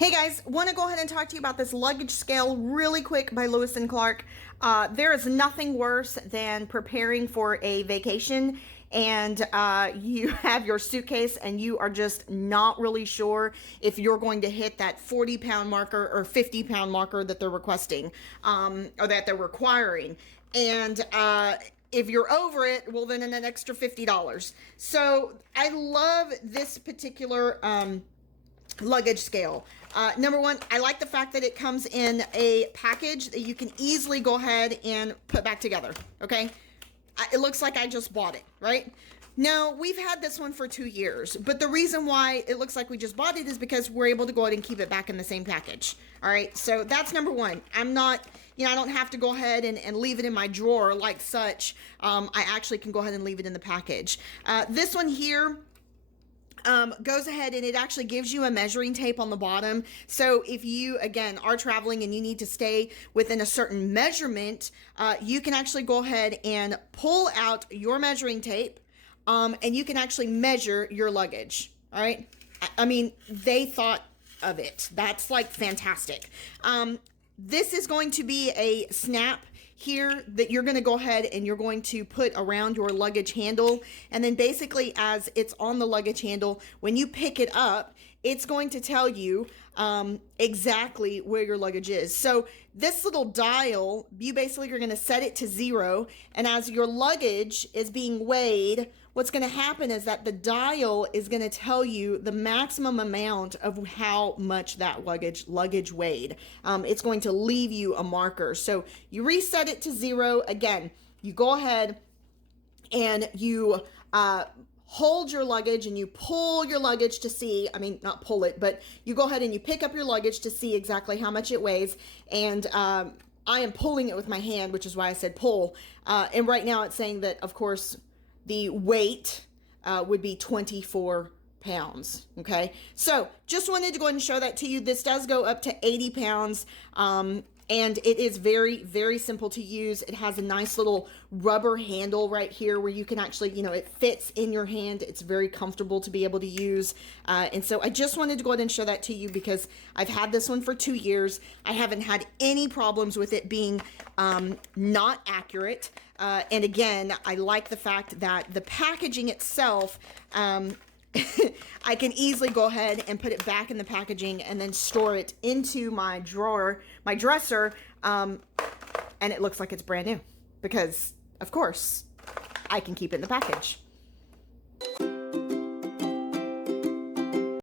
Hey guys, want to go ahead and talk to you about this luggage scale really quick by Lewis and Clark. There is nothing worse than preparing for a vacation and you have your suitcase and you are just not really sure if you're going to hit that 40-pound marker or 50-pound marker that they're requesting or that they're requiring. And if you're over it, well, then an extra $50. So I love this particular luggage scale. Number one, I like the fact that it comes in a package that you can easily go ahead and put back together, okay? It looks like I just bought it, right? No, we've had this one for 2 years, but the reason why it looks like we just bought it is because we're able to go ahead and keep it back in the same package, all right? So that's number one. I'm not, I don't have to go ahead and leave it in my drawer like such. I actually can go ahead and leave it in the package. This one here, goes ahead and it actually gives you a measuring tape on the bottom. So if you, again, are traveling and you need to stay within a certain measurement, you can actually go ahead and pull out your measuring tape, and you can actually measure your luggage. All right. I mean, they thought of it. That's like fantastic. This is going to be a snap here that you're going to go ahead and you're going to put around your luggage handle. And then basically as it's on the luggage handle, when you pick it up, it's going to tell you exactly where your luggage is. So this little dial, you basically are going to set it to 0. And as your luggage is being weighed, what's going to happen is that the dial is going to tell you the maximum amount of how much that luggage weighed. It's going to leave you a marker. So you reset it to 0. Again, you go ahead and you hold your luggage and you pull your luggage to see, not pull it, but you go ahead and you pick up your luggage to see exactly how much it weighs. And I am pulling it with my hand, which is why I said pull. And right now it's saying that, of course, the weight would be 24 pounds. Okay. So just wanted to go ahead and show that to you. This does go up to 80 pounds. And it is very, very simple to use. It has a nice little rubber handle right here where you can actually, it fits in your hand. It's very comfortable to be able to use. And so I just wanted to go ahead and show that to you because I've had this one for 2 years. I haven't had any problems with it being not accurate. And again, I like the fact that the packaging itself, I can easily go ahead and put it back in the packaging and then store it into my drawer, my dresser, and it looks like it's brand new because, of course, I can keep it in the package.